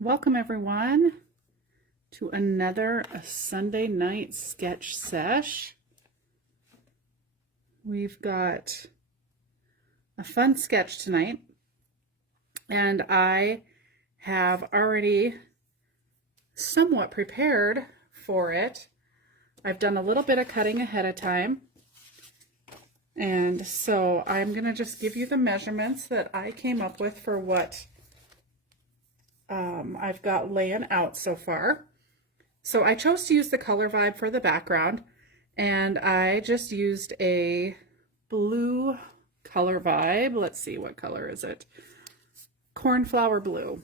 Welcome everyone to another Sunday night sketch sesh. We've got a fun sketch tonight, and I have already somewhat prepared for it. I've done a little bit of cutting ahead of time, and so I'm gonna just give you the measurements that I came up with for what I've got laying out so far. So I chose to use the color vibe for the background, and I just used a blue color vibe. Let's see, what color is it? Cornflower blue.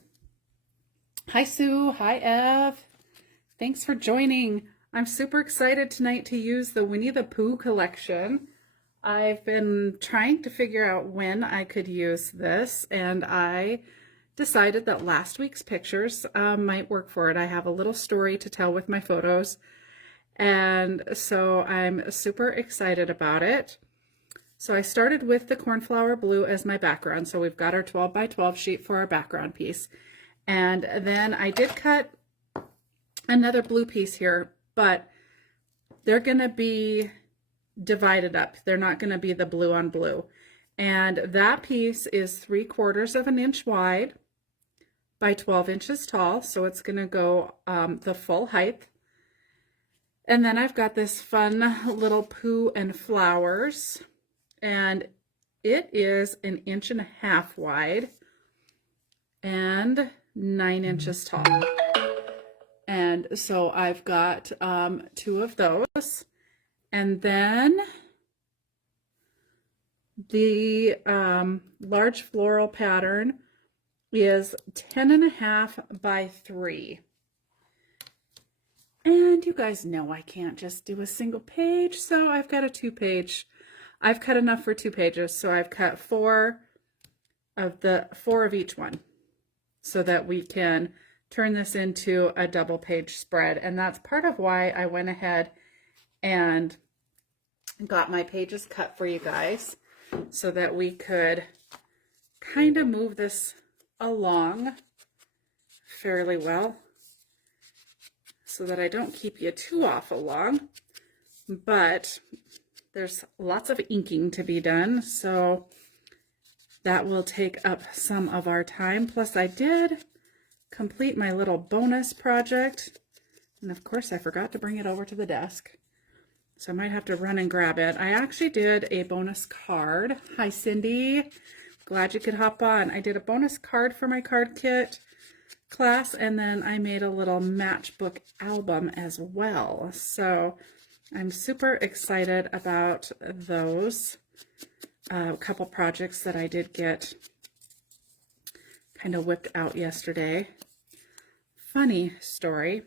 Hi Sue, hi Ev. Thanks for joining. I'm super excited tonight to use the Winnie the Pooh collection. I've been trying to figure out when I could use this, and I decided that last week's pictures might work for it. I have a little story to tell with my photos, and so I'm super excited about it. So I started with the cornflower blue as my background. So we've got our 12 by 12 sheet for our background piece. And then I did cut another blue piece here, but they're gonna be divided up. They're not gonna be the blue on blue. And that piece is 3/4 of an inch wide by 12 inches tall, so it's going to go the full height. And then I've got this fun little Pooh and flowers, and it is 1.5 inches wide and 9 inches tall. And so I've got 2 of those, and then the large floral pattern is 10.5 by 3. And you guys know I can't just do a single page, so I've got a 2-page. I've cut enough for 2 pages, so I've cut 4 of each one so that we can turn this into a double page spread. And that's part of why I went ahead and got my pages cut for you guys, so that we could kind of move this along fairly well, so that I don't keep you too awful long. But there's lots of inking to be done, so that will take up some of our time. Plus I did complete my little bonus project, and of course I forgot to bring it over to the desk, so I might have to run and grab it. I actually did a bonus card. Hi Cindy, glad you could hop on. I did a bonus card for my card kit class, and then I made a little matchbook album as well. So I'm super excited about those couple projects that I did get kind of whipped out yesterday. Funny story.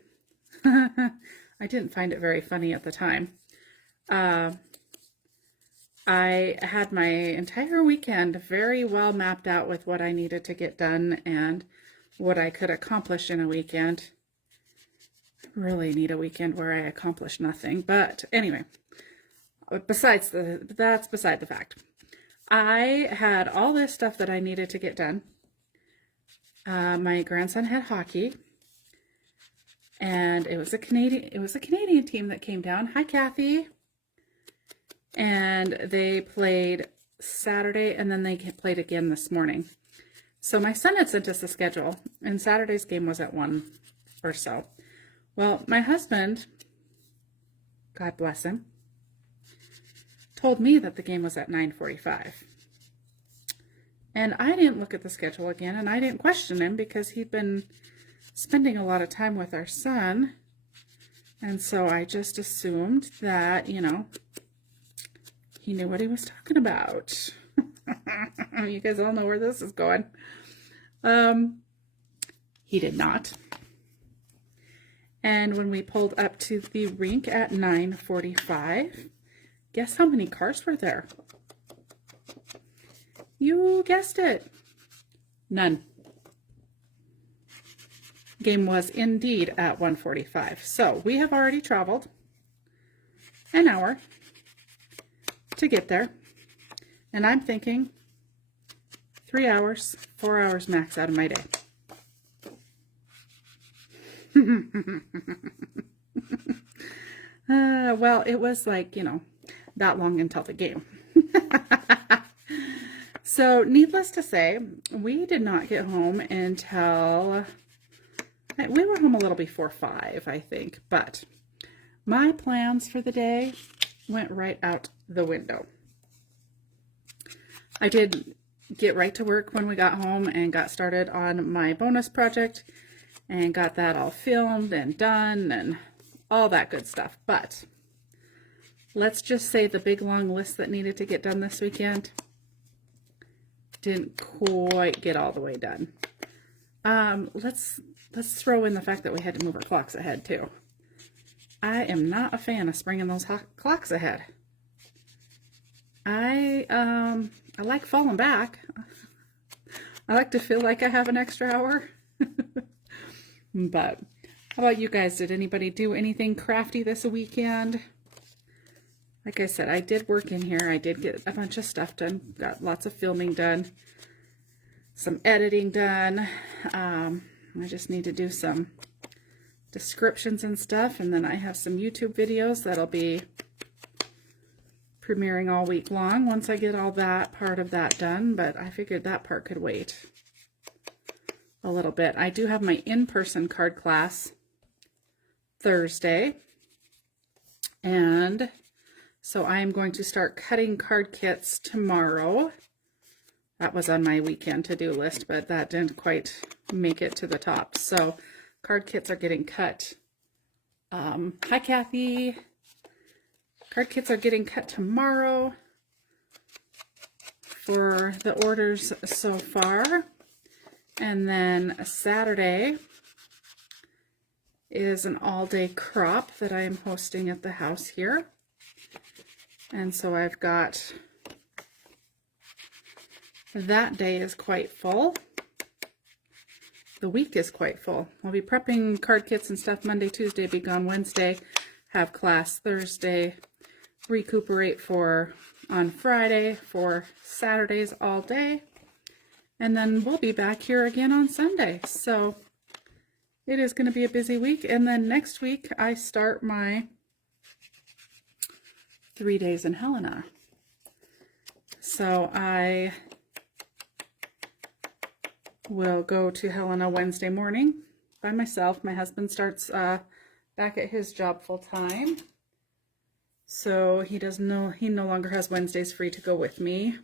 I didn't find it very funny at the time. I had my entire weekend very well mapped out with what I needed to get done and what I could accomplish in a weekend. I really need a weekend where I accomplish nothing. But anyway, that's beside the fact. I had all this stuff that I needed to get done. My grandson had hockey, and it was a Canadian team that came down. Hi, Kathy. And they played Saturday, and then they played again this morning. So my son had sent us a schedule, and Saturday's game was at 1 or so. Well, my husband, God bless him, told me that the game was at 9:45. And I didn't look at the schedule again, and I didn't question him because he'd been spending a lot of time with our son. And so I just assumed that, you know, he knew what he was talking about. You guys all know where this is going. He did not. And when we pulled up to the rink at 9:45, guess how many cars were there? You guessed it. None. Game was indeed at 1:45. So we have already traveled an hour to get there. And I'm thinking 3 hours, 4 hours max out of my day. Well, it was like, you know, that long until the game. So needless to say, we did not get home until, we were home a little before 5, I think, but my plans for the day went right out the window. I did get right to work when we got home and got started on my bonus project and got that all filmed and done and all that good stuff. But let's just say the big long list that needed to get done this weekend didn't quite get all the way done. Let's throw in the fact that we had to move our clocks ahead too. I am not a fan of springing those clocks ahead. I like falling back. I like to feel like I have an extra hour. But how about you guys? Did anybody do anything crafty this weekend? Like I said, I did work in here. I did get a bunch of stuff done. Got lots of filming done. Some editing done. I just need to do some descriptions and stuff. And then I have some YouTube videos that'll be premiering all week long once I get all that part of that done. But I figured that part could wait a little bit. I do have my in-person card class Thursday. And so I am going to start cutting card kits tomorrow. That was on my weekend to-do list, but that didn't quite make it to the top. So card kits are getting cut. Hi, Kathy. Card kits are getting cut tomorrow for the orders so far. And then Saturday is an all-day crop that I am hosting at the house here. And so I've got, that day is quite full. The week is quite full. I'll be prepping card kits and stuff Monday, Tuesday, be gone Wednesday, have class Thursday, recuperate on Friday for Saturdays all day. And then we'll be back here again on Sunday. So it is going to be a busy week. And then next week I start my 3 days in Helena. So I will go to Helena Wednesday morning by myself. My husband starts back at his job full time. So he no longer has Wednesdays free to go with me.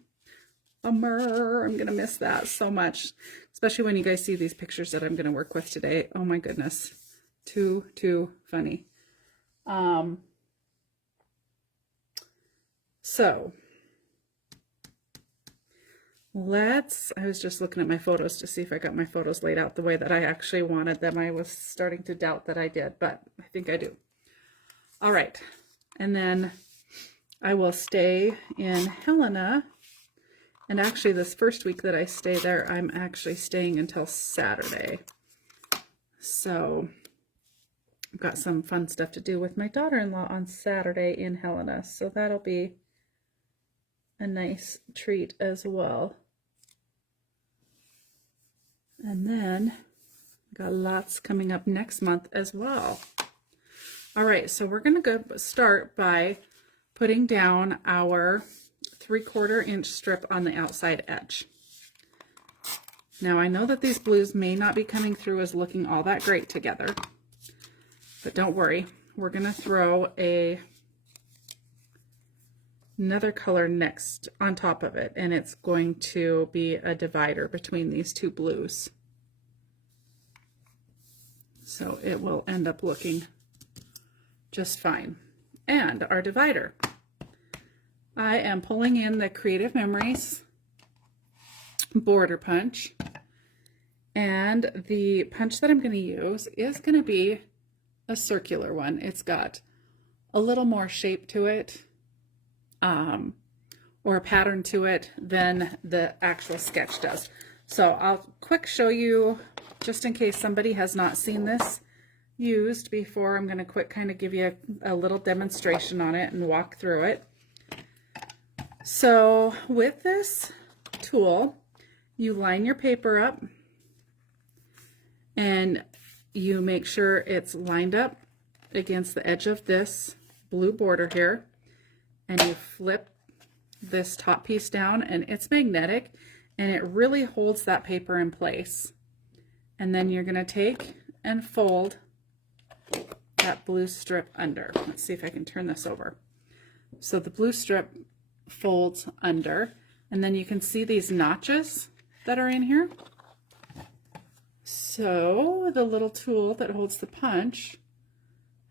Bummer. I'm going to miss that so much. Especially when you guys see these pictures that I'm going to work with today. Oh my goodness. Too funny. So I was just looking at my photos to see if I got my photos laid out the way that I actually wanted them. I was starting to doubt that I did, but I think I do. All right. And then I will stay in Helena. And actually this first week that I stay there, I'm actually staying until Saturday. So I've got some fun stuff to do with my daughter-in-law on Saturday in Helena. So that'll be a nice treat as well. And then got lots coming up next month as well. All right, so we're going to start by putting down our 3/4 inch strip on the outside edge. Now I know that these blues may not be coming through as looking all that great together, but don't worry, we're going to throw another color next on top of it, and it's going to be a divider between these two blues. So it will end up looking just fine. And our divider. I am pulling in the Creative Memories border punch, and the punch that I'm going to use is going to be a circular one. It's got a little more shape to it, or a pattern to it than the actual sketch does. So I'll quick show you, just in case somebody has not seen this used before. I'm going to quick kind of give you a little demonstration on it and walk through it. So with this tool, you line your paper up, and you make sure it's lined up against the edge of this blue border here, and you flip this top piece down, and it's magnetic and it really holds that paper in place. And then you're going to take and fold that blue strip under. Let's see if I can turn this over. So the blue strip folds under, and then you can see these notches that are in here. So the little tool that holds the punch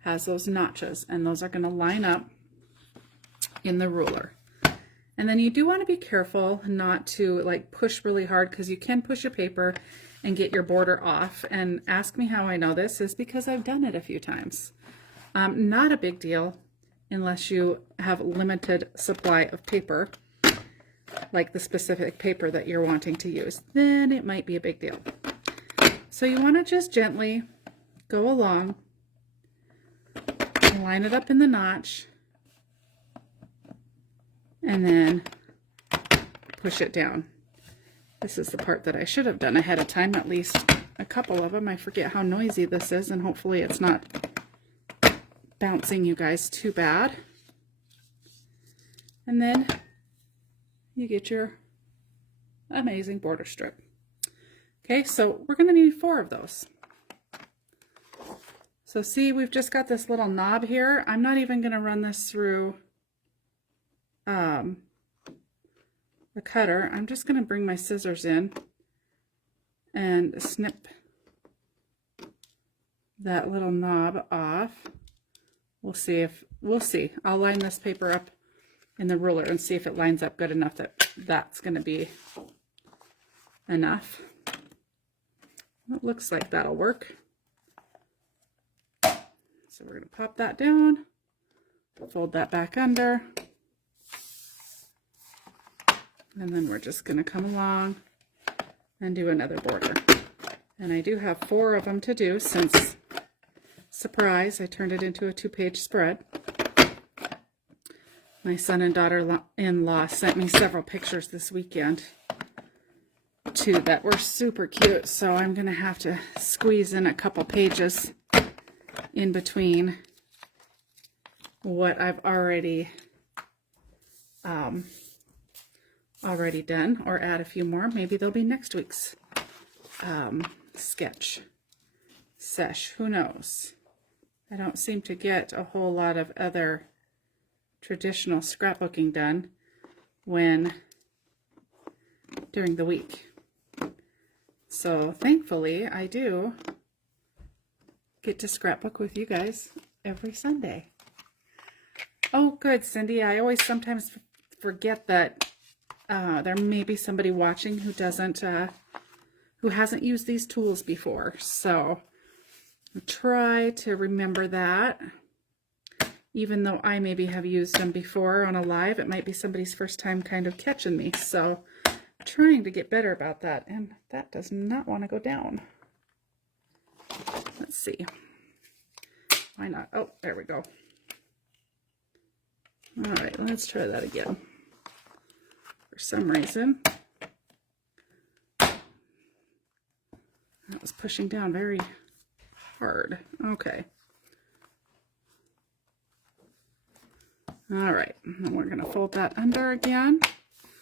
has those notches, and those are going to line up in the ruler. And then you do want to be careful not to like push really hard, because you can push a paper and get your border off. And ask me how I know this is because I've done it a few times. Not a big deal unless you have limited supply of paper, like the specific paper that you're wanting to use. Then it might be a big deal. So you want to just gently go along, line it up in the notch, and then push it down. This is the part that I should have done ahead of time, at least a couple of them. I forget how noisy this is, and hopefully it's not bouncing you guys too bad. And then you get your amazing border strip. Okay, so we're going to need 4 of those. So see, we've just got this little knob here. I'm not even going to run this through the cutter. I'm just going to bring my scissors in and snip that little knob off. We'll see. I'll line this paper up in the ruler and see if it lines up good enough that that's going to be enough. It looks like that'll work. So we're going to pop that down, fold that back under, and then we're just going to come along and do another border. And I do have 4 of them to do, since, surprise, I turned it into a 2-page spread. My son and daughter-in-law sent me several pictures this weekend too that were super cute, so I'm going to have to squeeze in a couple pages in between what I've already done, or add a few more. Maybe they'll be next week's sketch sesh. Who knows? I don't seem to get a whole lot of other traditional scrapbooking done during the week. So thankfully I do get to scrapbook with you guys every Sunday. Oh good, Cindy, I always sometimes forget that there may be somebody watching who hasn't used these tools before. So try to remember that. Even though I maybe have used them before on a live, it might be somebody's first time kind of catching me. So trying to get better about that, and that does not want to go down. Let's see. Why not? Oh, there we go. All right, let's try that again. For some reason, that was pushing down very hard. Okay. All right, and then we're going to fold that under again.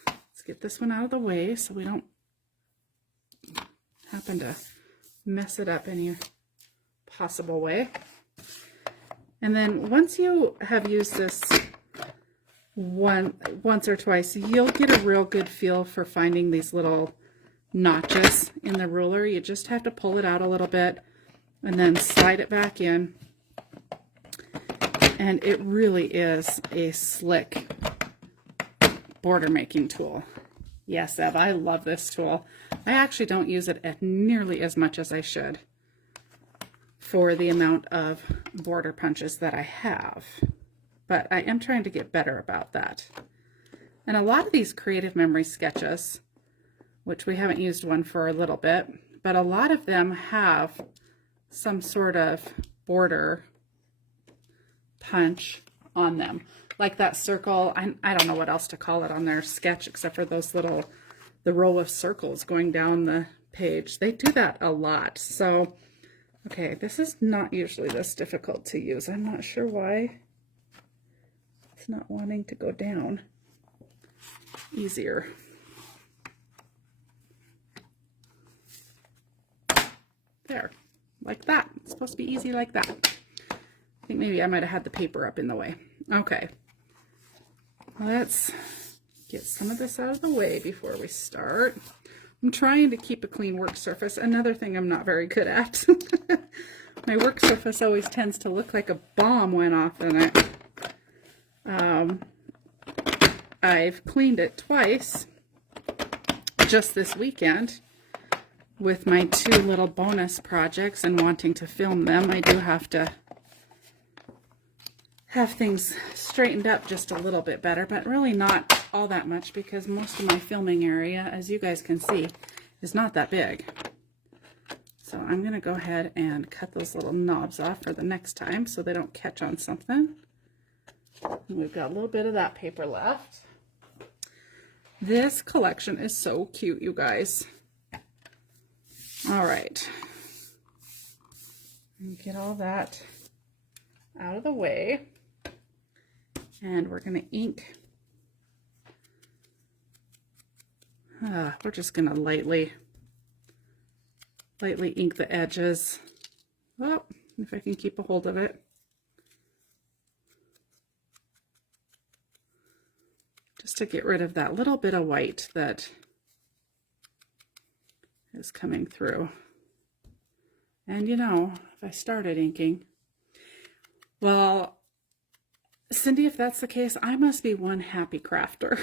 Let's get this one out of the way so we don't happen to mess it up any possible way. And then once you have used this once or twice, you'll get a real good feel for finding these little notches in the ruler. You just have to pull it out a little bit and then slide it back in. And it really is a slick border making tool. Yes, Ev, I love this tool. I actually don't use it nearly as much as I should for the amount of border punches that I have. But I am trying to get better about that. And a lot of these creative memory sketches, which we haven't used one for a little bit, but a lot of them have some sort of border punch on them, like that circle. I don't know what else to call it on their sketch except for those little, the row of circles going down the page. They do that a lot. So Okay, this is not usually this difficult to use. I'm not sure why it's not wanting to go down easier. There, like that. It's supposed to be easy like that. I think maybe I might have had the paper up in the way. Okay, let's get some of this out of the way before we start. I'm trying to keep a clean work surface. Another thing I'm not very good at. My work surface always tends to look like a bomb went off in it. I've cleaned it twice just this weekend with my 2 little bonus projects and wanting to film them. I do have to have things straightened up just a little bit better, but really not all that much because most of my filming area, as you guys can see, is not that big. So I'm going to go ahead and cut those little knobs off for the next time so they don't catch on something. And we've got a little bit of that paper left. This collection is so cute, you guys. All right. Get all that out of the way. And we're going to ink. We're just going to lightly ink the edges. Oh, if I can keep a hold of it. Just to get rid of that little bit of white that is coming through. And you know, if I started inking, well, Cindy, if that's the case, I must be one happy crafter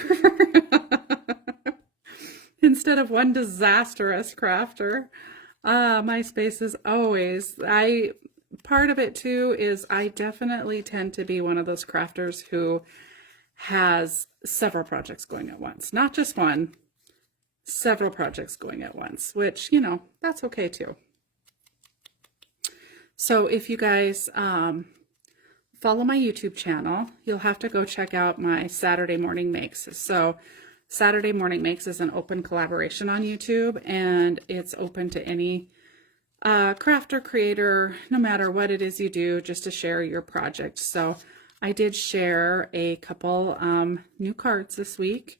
instead of one disastrous crafter. My space is always, part of it too is I definitely tend to be one of those crafters who has several projects going at once, not just one, several projects going at once, which, you know, that's okay too. So if you guys follow my YouTube channel, you'll have to go check out my Saturday Morning Makes. So Saturday Morning Makes is an open collaboration on YouTube, and it's open to any crafter, creator, no matter what it is you do, just to share your project. So I did share a couple new cards this week,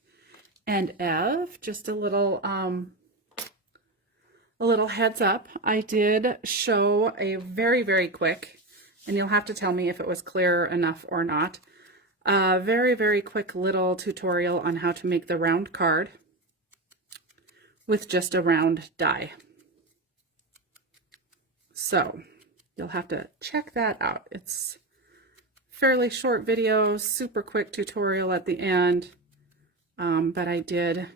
and Ev, just a little heads up, I did show a very, very quick, and you'll have to tell me if it was clear enough or not, a very, very quick little tutorial on how to make the round card with just a round die. So you'll have to check that out. It's fairly short video, super quick tutorial at the end, but I did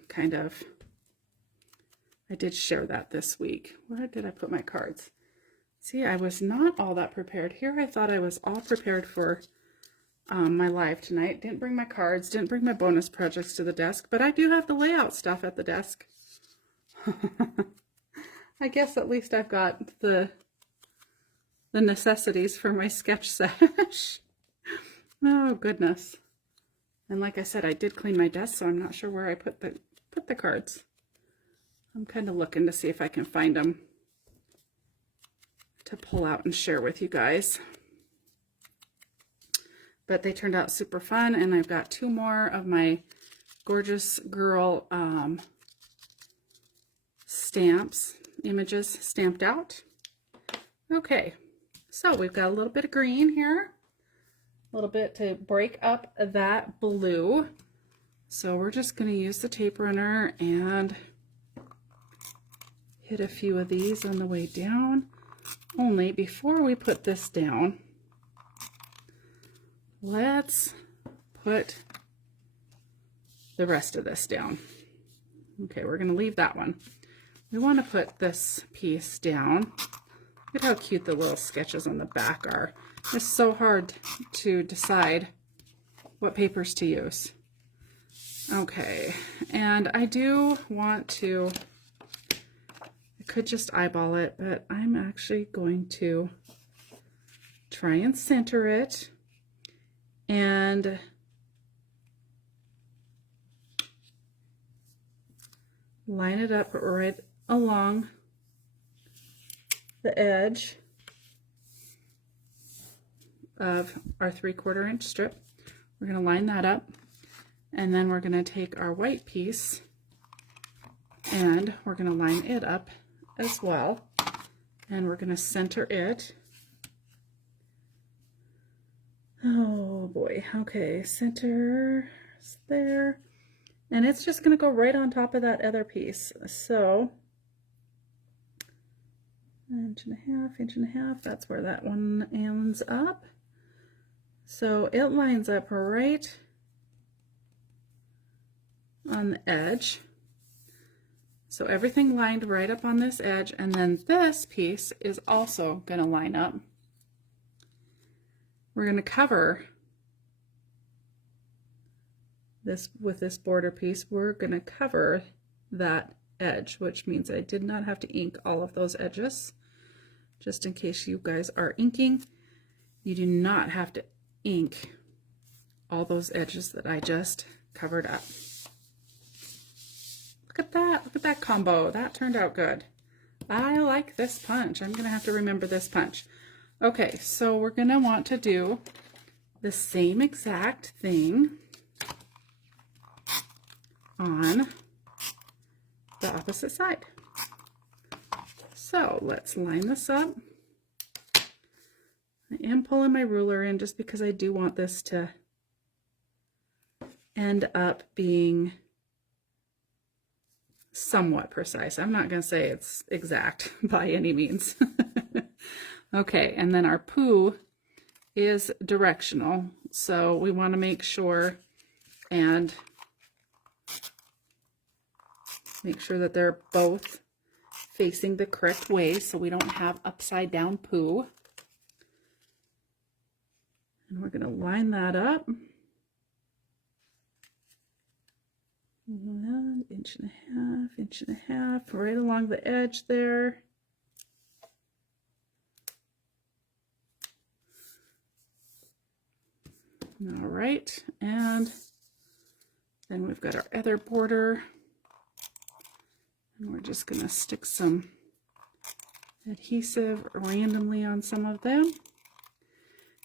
share that this week. Where did I put my cards? See, I was not all that prepared here. I thought I was all prepared for my live tonight. Didn't bring my cards, didn't bring my bonus projects to the desk, but I do have the layout stuff at the desk. I guess at least I've got the necessities for my sketch sesh. Oh goodness. And like I said, I did clean my desk, so I'm not sure where I put the cards. I'm kind of looking to see if I can find them to pull out and share with you guys. But they turned out super fun, and I've got 2 more of my gorgeous girl images stamped out. Okay, so we've got a little bit of green here, a little bit to break up that blue. So we're just going to use the tape runner and hit a few of these on the way down. Only before we put this down, let's put the rest of this down. Okay, we're going to leave that one. We want to put this piece down. Look at how cute the little sketches on the back are. It's so hard to decide what papers to use. Okay, and I do want to, I could just eyeball it, but I'm actually going to try and center it and line it up right along the edge of our 3/4 inch strip. We're going to line that up, and then we're going to take our white piece and we're going to line it up as well, and we're going to center it. Oh boy, okay, center there, and it's just going to go right on top of that other piece. So 1.5 inches, that's where that one ends up. So it lines up right on the edge. So everything lined right up on this edge, and then this piece is also going to line up. We're going to cover this with this border piece. We're going to cover that edge, which means I did not have to ink all of those edges. Just in case you guys are inking, you do not have to ink all those edges that I just covered up. Look at that. Look at that combo. That turned out good. I like this punch. I'm going to have to remember this punch. Okay, so we're going to want to do the same exact thing on the opposite side. So let's line this up. I am pulling my ruler in just because I do want this to end up being somewhat precise. I'm not going to say it's exact by any means. Okay, and then our Pooh is directional, so we want to make sure and make sure that they're both facing the correct way so we don't have upside down Pooh. And we're going to line that up. 1.5 inches, right along the edge there. All right, and then we've got our other border, and we're just going to stick some adhesive randomly on some of them.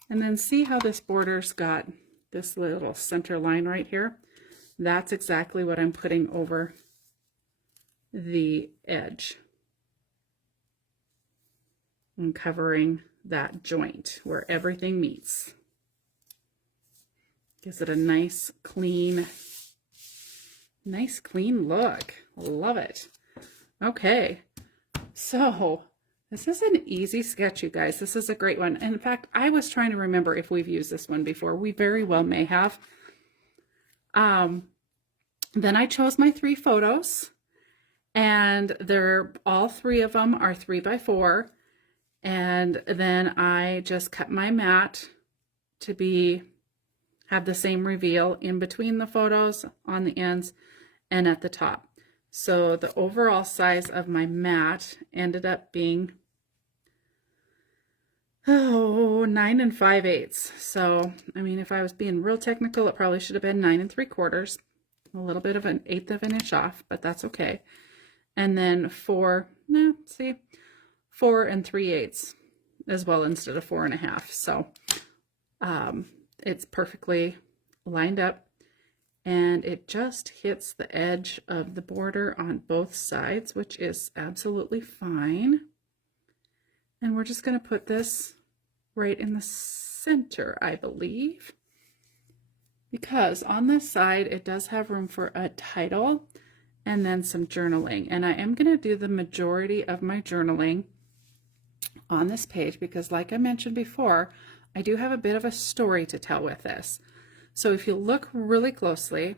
And then see how this border's got this little center line right here? That's exactly what I'm putting over the edge and covering that joint where everything meets. Gives it a nice clean look. Love it. Okay, so this is an easy sketch, you guys. This is a great one. In fact, I was trying to remember if we've used this one before. We very well may have. Then I chose my 3 photos, and they're all 3 of them are 3x4. And then I just cut my mat to have the same reveal in between the photos, on the ends, and at the top. So the overall size of my mat ended up being 9 5/8. So, I mean, if I was being real technical, it probably should have been 9 3/4, a little bit of an 1/8 of an inch off, but that's okay. And then 4 3/8 as well instead of 4 1/2. So, it's perfectly lined up, and it just hits the edge of the border on both sides, which is absolutely fine. And we're just going to put this right in the center, I believe, because on this side it does have room for a title and then some journaling. And I am going to do the majority of my journaling on this page because, like I mentioned before, I do have a bit of a story to tell with this. So if you look really closely,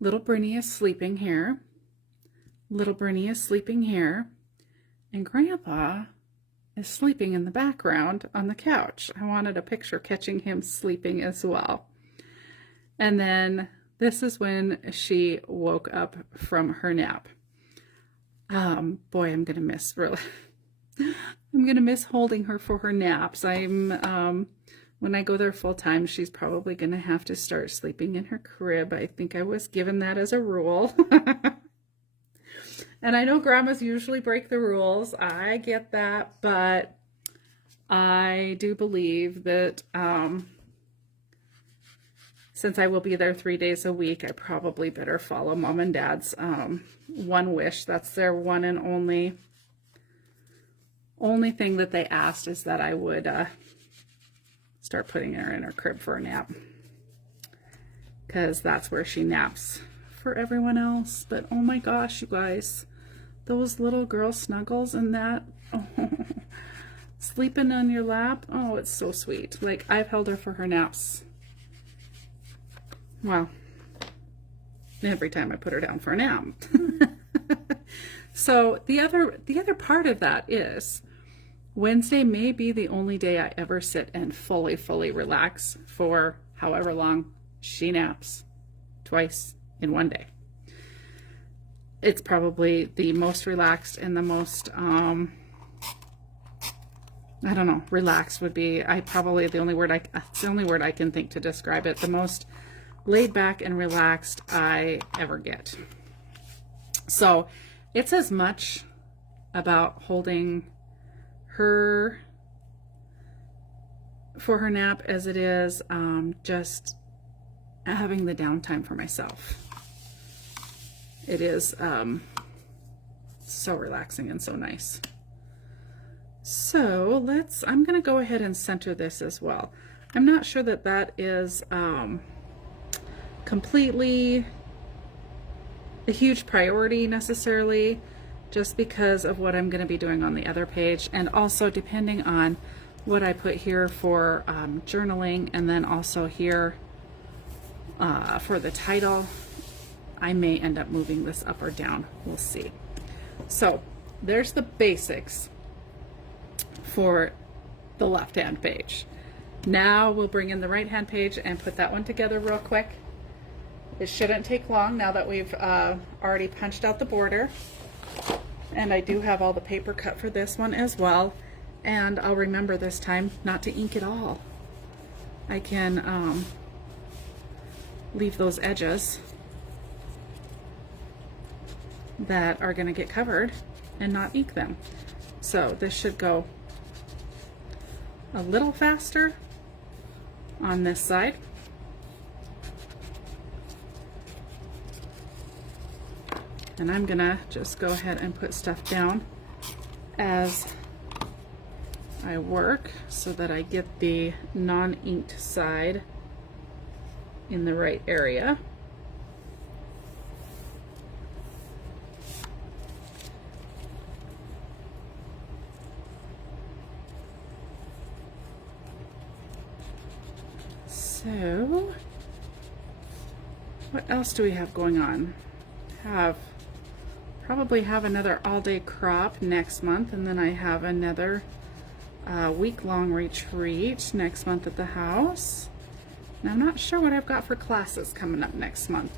little Brinny is sleeping here, little Brinny is sleeping here, and Grandpa is sleeping in the background on the couch. I wanted a picture catching him sleeping as well. And then this is when she woke up from her nap. Boy, I'm gonna miss I'm gonna miss holding her for her naps. When I go there full time, she's probably gonna have to start sleeping in her crib. I think I was given that as a rule. And I know grandmas usually break the rules. I get that, but I do believe that since I will be there 3 days a week, I probably better follow Mom and Dad's one wish. That's their one and only thing that they asked, is that I would start putting her in her crib for a nap, because that's where she naps for everyone else. But oh my gosh, you guys, those little girl snuggles and that, oh, sleeping on your lap, oh, it's so sweet. Like, I've held her for her naps, well, every time I put her down for a nap. So the other part of that is Wednesday may be the only day I ever sit and fully relax for however long she naps, twice in one day. It's probably the most relaxed and the most, I don't know, relaxed would be, it's the only word I can think to describe it. The most laid back and relaxed I ever get. So it's as much about holding her for her nap as it is just having the downtime for myself. It is so relaxing and so nice. So I'm going to go ahead and center this as well. I'm not sure that that is completely a huge priority necessarily, just because of what I'm going to be doing on the other page, and also depending on what I put here for journaling, and then also here for the title, I may end up moving this up or down. We'll see. So there's the basics for the left-hand page. Now we'll bring in the right-hand page and put that one together real quick. It shouldn't take long now that we've already punched out the border. And I do have all the paper cut for this one as well. And I'll remember this time not to ink it all. I can leave those edges that are going to get covered and not ink them. So this should go a little faster on this side. And I'm gonna just go ahead and put stuff down as I work so that I get the non-inked side in the right area. So, what else do we have going on? Probably have another all-day crop next month, and then I have another week-long retreat next month at the house. And I'm not sure what I've got for classes coming up next month.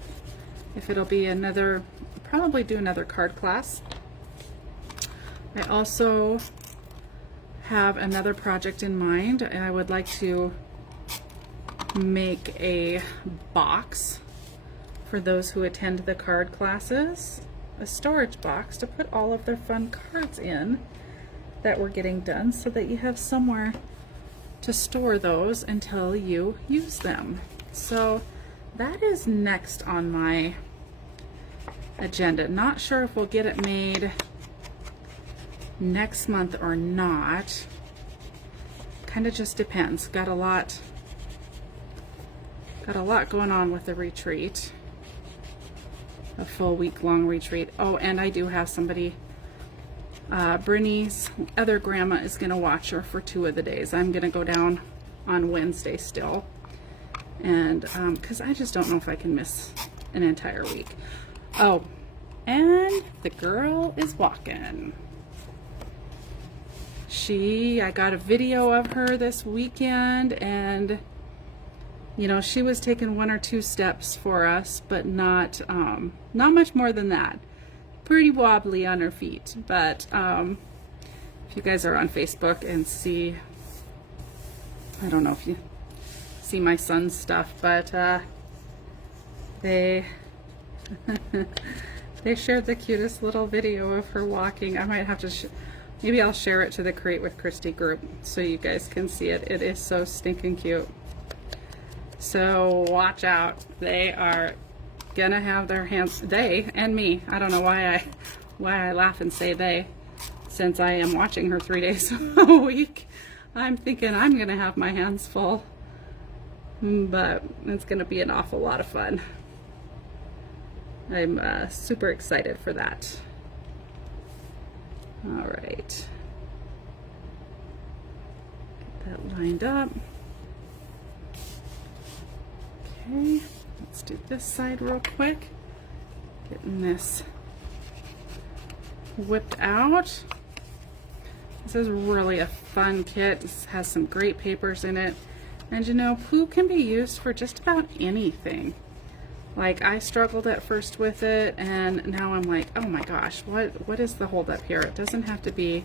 If it'll be probably do another card class. I also have another project in mind, and I would like to make a box for those who attend the card classes, a storage box to put all of their fun cards in that we're getting done, so that you have somewhere to store those until you use them. So that is next on my agenda. Not sure if we'll get it made next month or not. Kind of just depends. Got a lot going on with the retreat. A full week-long retreat. Oh, and I do have somebody, Brittany's other grandma is going to watch her for 2 of the days. I'm going to go down on Wednesday still. And because I just don't know if I can miss an entire week. Oh, and the girl is walking. I got a video of her this weekend, and you know, she was taking 1 or 2 steps for us, but not much more than that. Pretty wobbly on her feet, but if you guys are on Facebook and see, I don't know if you see my son's stuff, but they they shared the cutest little video of her walking. I might have to Maybe I'll share it to the Create with Christy group so you guys can see it. It is so stinking cute. So watch out. They are gonna have their hands, they and me. I don't know why I laugh and say they, since I am watching her 3 days a week. I'm thinking I'm gonna have my hands full, but it's gonna be an awful lot of fun. I'm super excited for that. All right, get that lined up. Okay, let's do this side real quick. Getting this whipped out. This is really a fun kit. This has some great papers in it. And you know, Pooh can be used for just about anything. Like, I struggled at first with it, and now I'm like, oh my gosh, what is the hold up here? It doesn't have to be,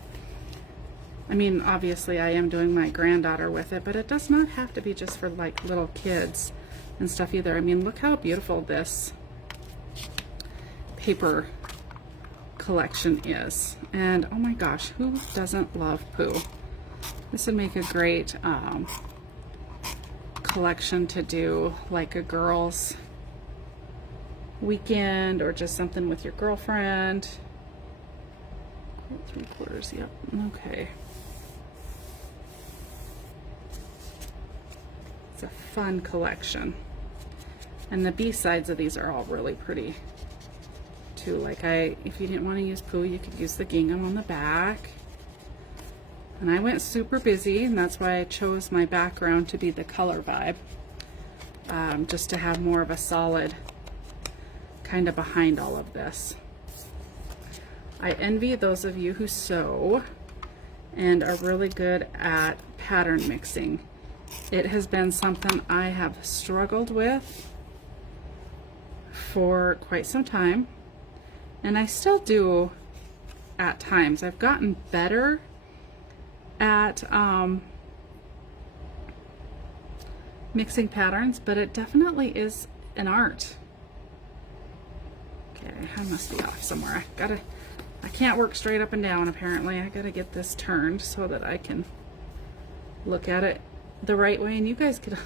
I mean, obviously I am doing my granddaughter with it, but it does not have to be just for like little kids and stuff either. I mean, look how beautiful this paper collection is. And oh my gosh, who doesn't love Pooh? This would make a great collection to do like a girls' weekend or just something with your girlfriend. 3/4, yep, okay. It's a fun collection. And the B-sides of these are all really pretty too. Like, if you didn't want to use Pooh, you could use the gingham on the back. And I went super busy, and that's why I chose my background to be the color vibe, just to have more of a solid kind of behind all of this. I envy those of you who sew and are really good at pattern mixing. It has been something I have struggled with for quite some time, and I still do at times. I've gotten better at mixing patterns, but it definitely is an art. Okay, I must be off somewhere. I can't work straight up and down apparently. I gotta get this turned so that I can look at it the right way, and you guys could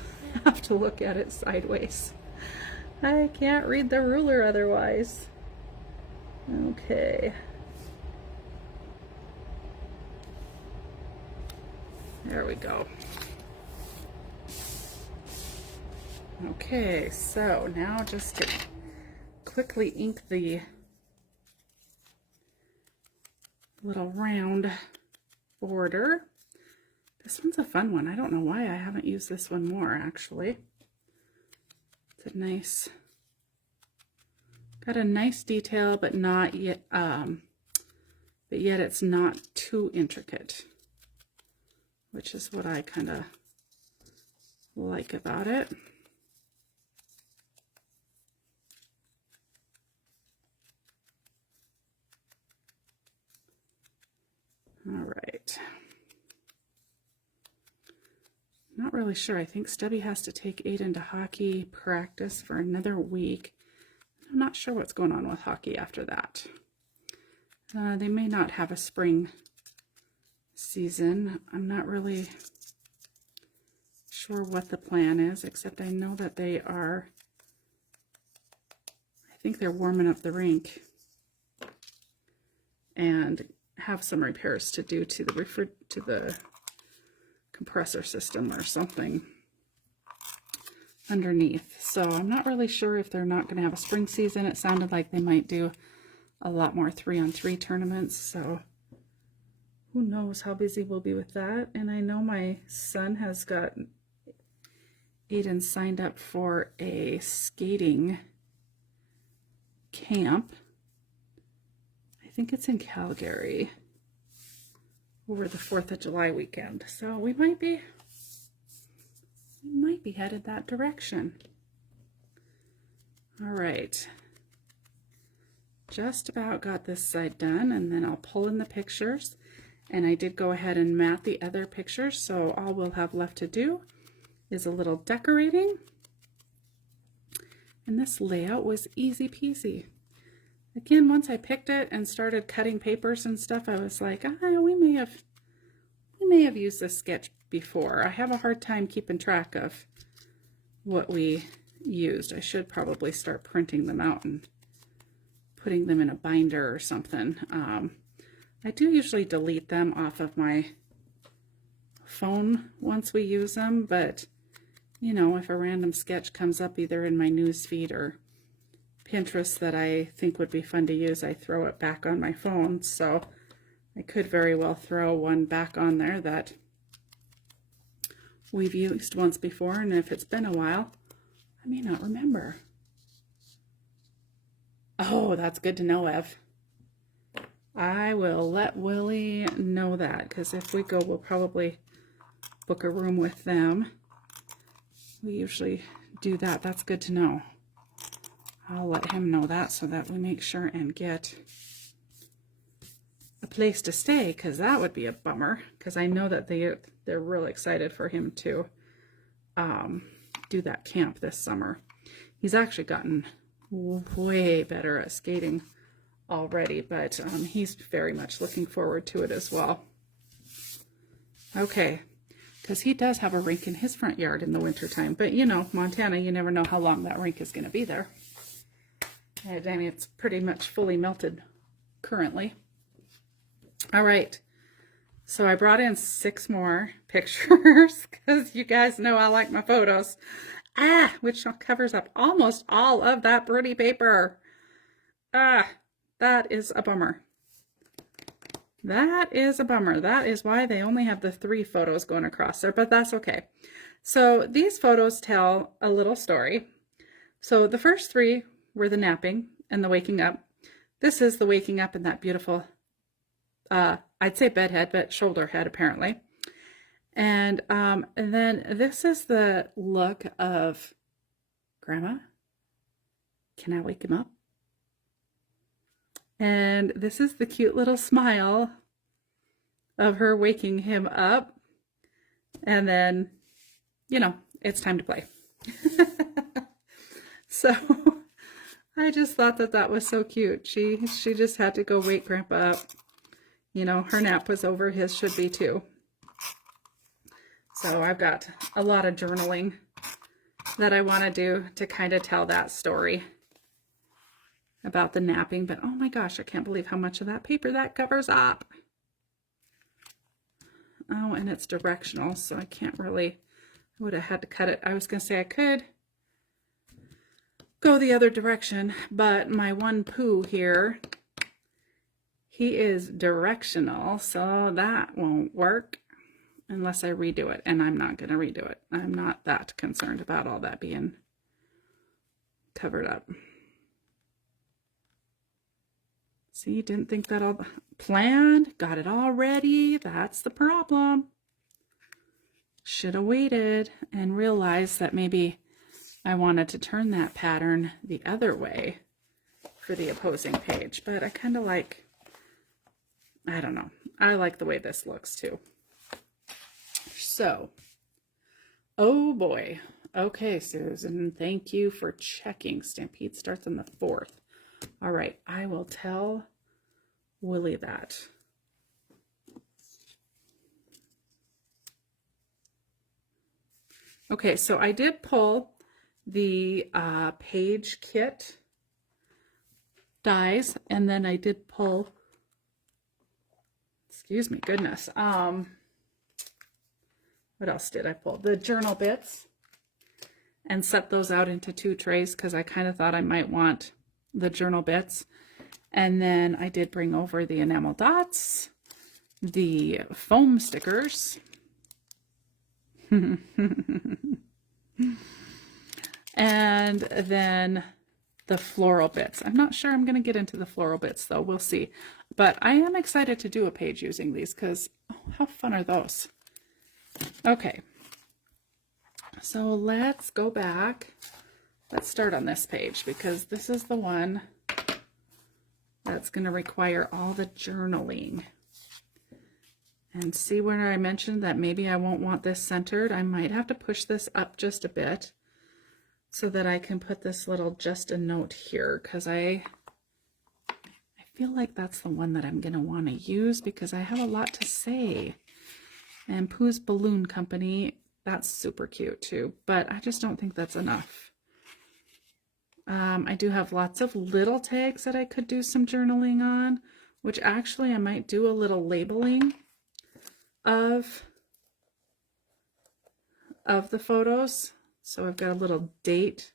have to look at it sideways. I can't read the ruler otherwise. Okay. There we go. Okay, so now just to quickly ink the little round border. This one's a fun one. I don't know why I haven't used this one more, actually. It's a nice, got a nice detail, but not yet, but yet it's not too intricate, which is what I kind of like about it. All right. Not really sure. I think Stubby has to take Aiden to hockey practice for another week. I'm not sure what's going on with hockey after that. They may not have a spring season. I'm not really sure what the plan is, except I know that they are, I think they're warming up the rink and have some repairs to do to the compressor system or something underneath. So I'm not really sure if they're not going to have a spring season. It sounded like they might do a lot more 3-on-3 tournaments, so who knows how busy we'll be with that. And I know my son has got Aiden signed up for a skating camp. I think it's in Calgary over the 4th of July weekend. So we might be headed that direction. All right. Just about got this side done, and then I'll pull in the pictures. And I did go ahead and mat the other pictures, so all we'll have left to do is a little decorating. And this layout was easy peasy. again, once I picked it and started cutting papers and stuff, I was like, we may have used this sketch before. I have a hard time keeping track of what we used. I should probably start printing them out and putting them in a binder or something. I do usually delete them off of my phone once we use them, but you know, if a random sketch comes up either in my news feed or Pinterest that I think would be fun to use, I throw it back on my phone. So I could very well throw one back on there that we've used once before, and if it's been a while, I may not remember. Oh, that's good to know, Ev. I will let Willie know that, because if we go, we'll probably book a room with them. We usually do that. That's good to know. I'll let him know that so that we make sure and get a place to stay, because that would be a bummer, because I know that they're really excited for him to do that camp this summer. He's actually gotten way better at skating already, but he's very much looking forward to it as well. Okay, because he does have a rink in his front yard in the wintertime, but you know, Montana, you never know how long that rink is going to be there. I mean, it's pretty much fully melted currently. All right, so I brought in 6 more pictures because you guys know I like my photos. Which covers up almost all of that pretty paper. That is a bummer. That is a bummer. That is why they only have the 3 photos going across there, but that's okay. So these photos tell a little story. So the first 3 were the napping and the waking up. This is the waking up in that beautiful, I'd say bed head, but shoulder head apparently. And then this is the look of Grandma. Can I wake him up? And this is the cute little smile of her waking him up. And then, you know, it's time to play. So I just thought that that was so cute. She just had to go wake Grandpa up. You know, her nap was over. His should be too. So I've got a lot of journaling that I want to do to kind of tell that story about the napping. But oh my gosh, I can't believe how much of that paper that covers up. Oh, and it's directional, so I can't really, I would have had to cut it. I was going to say I could go the other direction, but my one Pooh here, he is directional, so that won't work. Unless I redo it, and I'm not going to redo it. I'm not that concerned about all that being covered up. See, didn't think that all planned, got it all ready. That's the problem. Should have waited and realized that maybe I wanted to turn that pattern the other way for the opposing page, but I kind of like, I don't know. I like the way this looks too. So, oh boy. Okay, Susan, thank you for checking. Stampede starts on the 4th. All right, I will tell Willie that. Okay, so I did pull the page kit dies, and then I did pull, excuse me, goodness, what else did I pull? The journal bits, and set those out into 2 trays because I kind of thought I might want the journal bits. And then I did bring over the enamel dots, the foam stickers, and then the floral bits. I'm not sure I'm going to get into the floral bits though. We'll see. But I am excited to do a page using these because how fun are those? Okay, so let's go back. Let's start on this page because this is the one that's going to require all the journaling. And see where I mentioned that maybe I won't want this centered. I might have to push this up just a bit so that I can put this little just a note here because I feel like that's the one that I'm going to want to use because I have a lot to say. And Pooh's Balloon Company, that's super cute too, but I just don't think that's enough. I do have lots of little tags that I could do some journaling on, which actually I might do a little labeling of the photos. So I've got a little date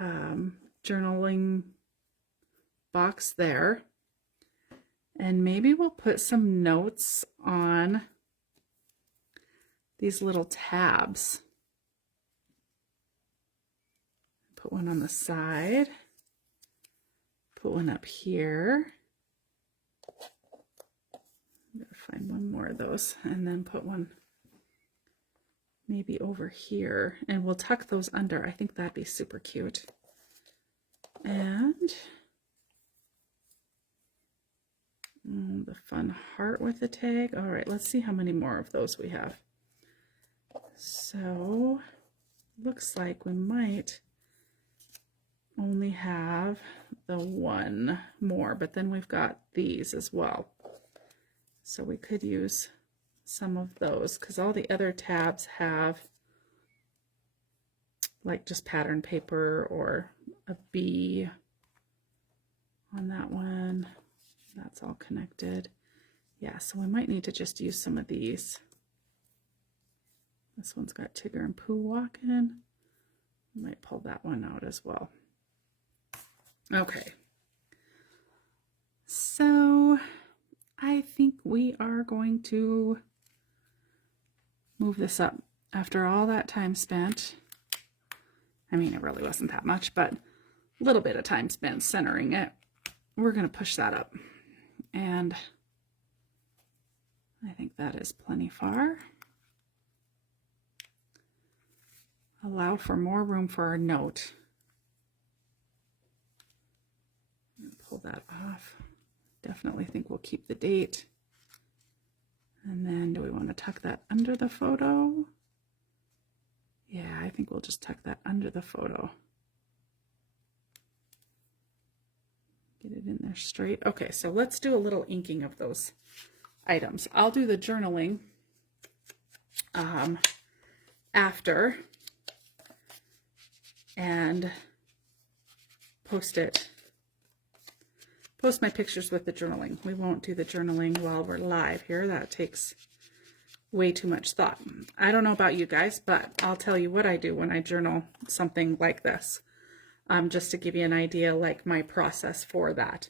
journaling box there. And maybe we'll put some notes on these little tabs. Put one on the side, put one up here. I'm gonna find one more of those and then put one maybe over here, and we'll tuck those under. I think that'd be super cute. And the fun heart with the tag. All right, let's see how many more of those we have. So looks like we might only have the one more, but then we've got these as well. So we could use some of those because all the other tabs have like just pattern paper or a bee on that one. That's all connected. Yeah, so we might need to just use some of these. This one's got Tigger and Pooh walking. Might pull that one out as well. Okay, so I think we are going to move this up after all that time spent. I mean, it really wasn't that much, but a little bit of time spent centering it. We're going to push that up, and I think that is plenty far. Allow for more room for our note. Pull that off. Definitely think we'll keep the date. And then do we want to tuck that under the photo? Yeah, I think we'll just tuck that under the photo. Get it in there straight. Okay, so let's do a little inking of those items. I'll do the journaling after and post my pictures with the journaling. We won't do the journaling while we're live here. That takes way too much thought. I don't know about you guys, but I'll tell you what I do when I journal something like this. Just to give you an idea, like my process for that.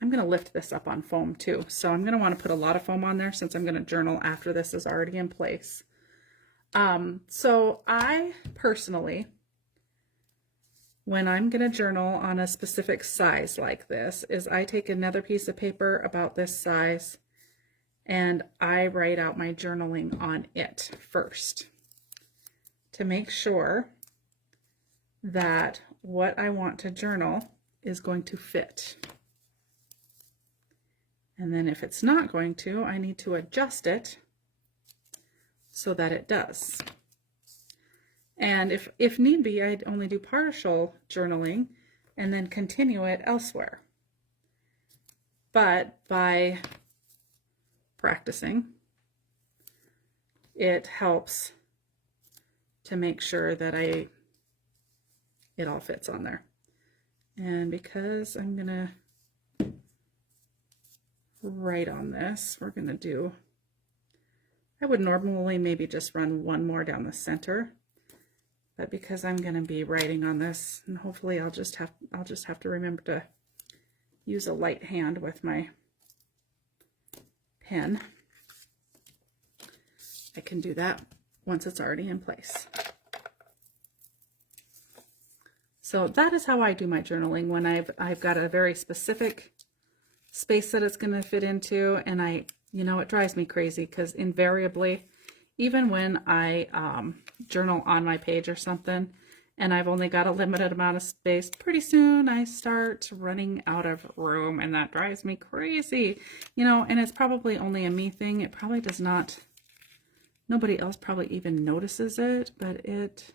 I'm going to lift this up on foam too. So I'm going to want to put a lot of foam on there since I'm going to journal after this is already in place. So I personally, when I'm going to journal on a specific size like this, is I take another piece of paper about this size and I write out my journaling on it first to make sure that what I want to journal is going to fit. And then if it's not going to, I need to adjust it so that it does. And if need be, I'd only do partial journaling and then continue it elsewhere. But by practicing, it helps to make sure that it all fits on there. And because I'm gonna write on this, we're gonna do, I would normally maybe just run one more down the center. But because I'm going to be writing on this, and hopefully I'll just have to remember to use a light hand with my pen. I can do that once it's already in place. So that is how I do my journaling when I've got a very specific space that it's going to fit into, and you know, it drives me crazy because invariably, even when I journal on my page or something, and I've only got a limited amount of space, pretty soon I start running out of room, and that drives me crazy. You know, and it's probably only a me thing. It probably does not, nobody else probably even notices it, but it's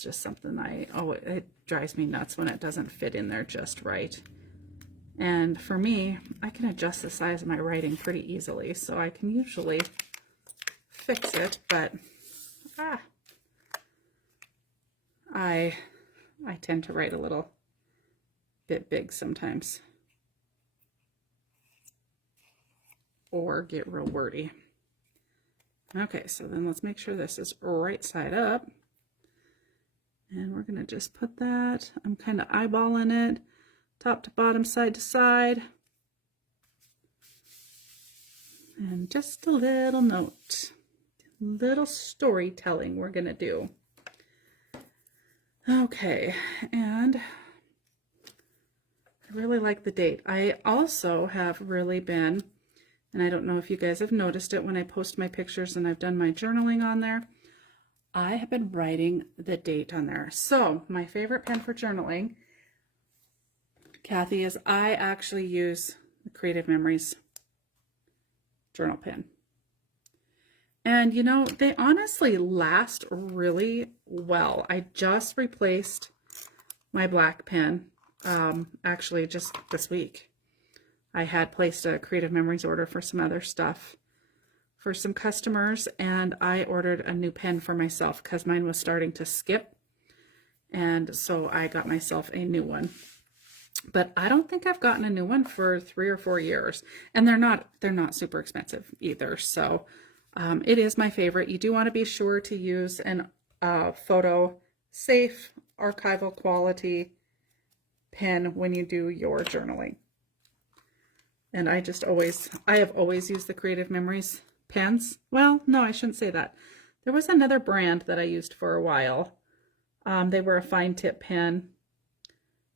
just something drives me nuts when it doesn't fit in there just right. And for me, I can adjust the size of my writing pretty easily, so I can usually fix it, but I tend to write a little bit big sometimes, or get real wordy. Okay, so then let's make sure this is right side up. And we're gonna just put that, I'm kind of eyeballing it, top to bottom, side to side. And just a little note, little storytelling we're gonna do. Okay, and I really like the date. I also have really been, and I don't know if you guys have noticed it when I post my pictures and I've done my journaling on there, I have been writing the date on there. So my favorite pen for journaling, Kathy, is I actually use the Creative Memories journal pen. And you know, they honestly last really well. I just replaced my black pen, actually just this week. I had placed a Creative Memories order for some other stuff for some customers, and I ordered a new pen for myself because mine was starting to skip, and so I got myself a new one. But I don't think I've gotten a new one for 3 or 4 years, and they're not super expensive either. So it is my favorite. You do want to be sure to use an photo safe, archival quality pen when you do your journaling. And I have always used the Creative Memories pens. Well, no, I shouldn't say that. There was another brand that I used for a while. They were a fine tip pen,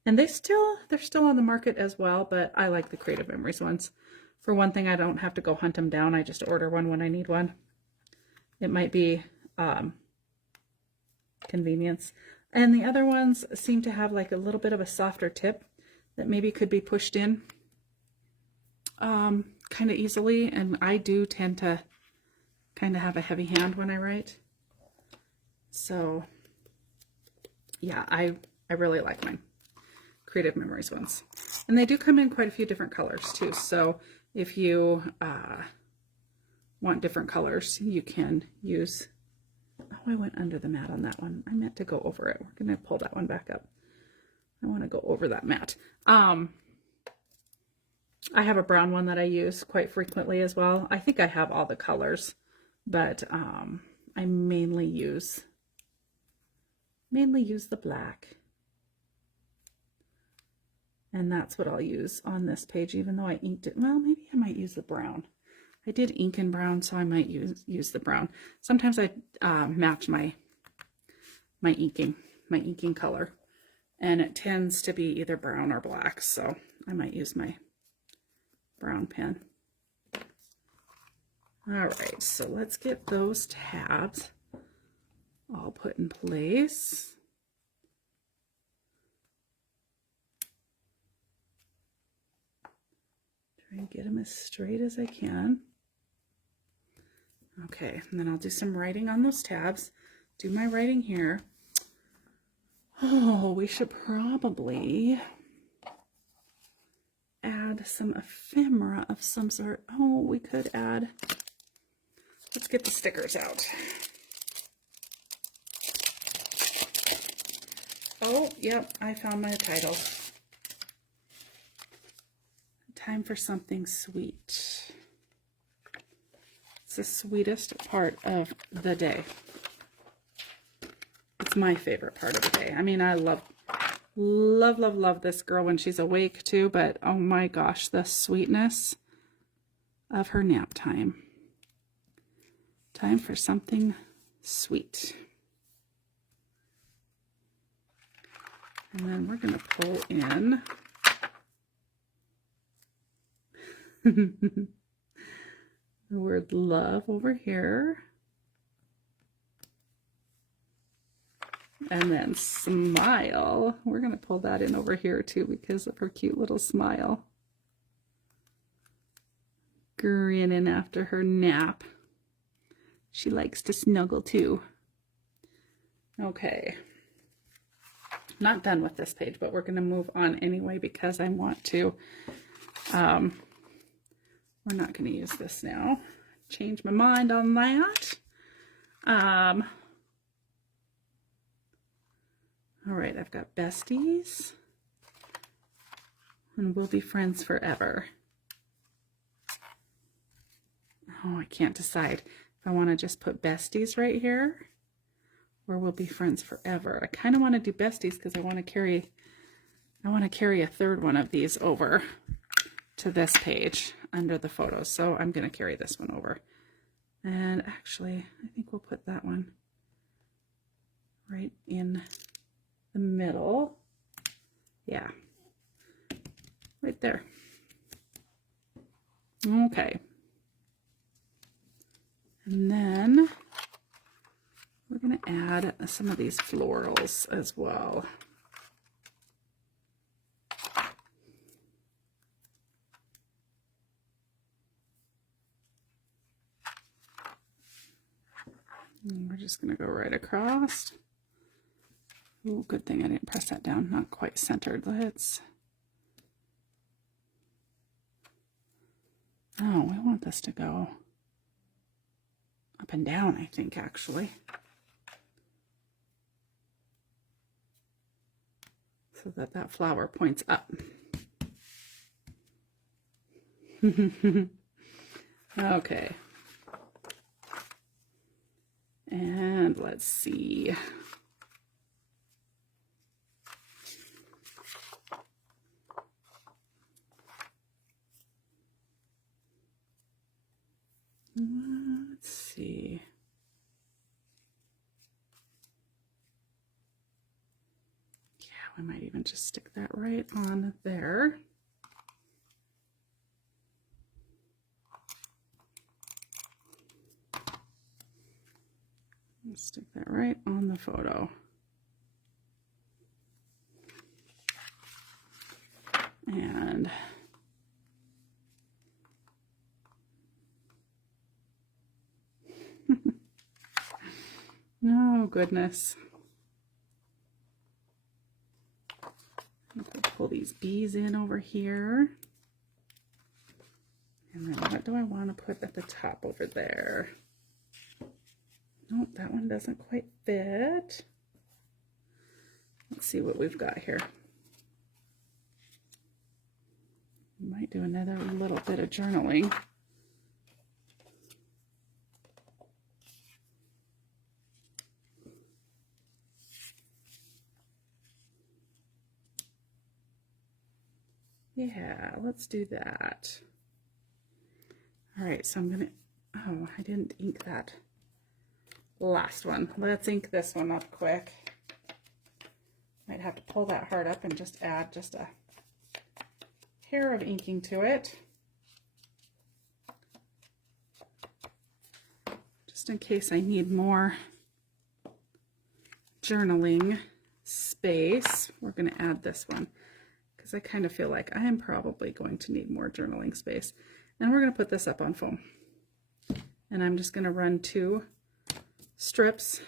and they're still on the market as well, but I like the Creative Memories ones. For one thing, I don't have to go hunt them down. I just order one when I need one. It might be convenience. And the other ones seem to have like a little bit of a softer tip that maybe could be pushed in kind of easily, and I do tend to kind of have a heavy hand when I write. So yeah, I really like mine Creative Memories ones, and they do come in quite a few different colors too. So if you want different colors, you can use, oh, I went under the mat on that one. I meant to go over it. We're gonna pull that one back up. I want to go over that mat. I have a brown one that I use quite frequently as well. I think I have all the colors, but I mainly use the black. And that's what I'll use on this page, even though I inked it. Well, maybe I might use the brown. I did ink in brown, so I might use the brown. Sometimes I match my inking color, and it tends to be either brown or black, so I might use my brown pen. All right, so let's get those tabs all put in place. Try and get them as straight as I can. Okay, and then I'll do some writing on those tabs. Do my writing here. Oh, we should probably add some ephemera of some sort. Oh, we could add, let's get the stickers out. Oh, yep, I found my title. Time for something sweet. It's the sweetest part of the day. It's my favorite part of the day. I mean, I love this girl when she's awake too, but oh my gosh, the sweetness of her nap time. Time for something sweet. And then we're going to pull in the word love over here. And then smile. We're going to pull that in over here too because of her cute little smile. Grinning after her nap. She likes to snuggle too. Okay. not done with this page, but we're going to move on anyway because I want to, we're not going to use this now. Change my mind on that. All right, I've got besties and we'll be friends forever. Oh, I can't decide if I want to just put besties right here or we'll be friends forever. I kind of want to do besties because I want to carry a third one of these over to this page under the photos. So I'm going to carry this one over. And actually, I think we'll put that one right in the middle. Yeah, right there. Okay. And then we're going to add some of these florals as well. And we're just going to go right across. Oh, good thing I didn't press that down. Not quite centered. Oh, we want this to go up and down, I think, actually. So that that flower points up. Okay. And let's see. Let's see. Yeah, we might even just stick that right on there. Stick that right on the photo. And oh goodness. I'm going to pull these bees in over here. And then what do I want to put at the top over there? Nope, that one doesn't quite fit. Let's see what we've got here. Might do another little bit of journaling. Yeah, let's do that. All right, so I'm gonna, oh, I didn't ink that last one. Let's ink this one up quick. Might have to pull that heart up and just add just a hair of inking to it. Just in case I need more journaling space, we're going to add this one because I kind of feel like I am probably going to need more journaling space. And we're going to put this up on foam. And I'm just going to run 2 strips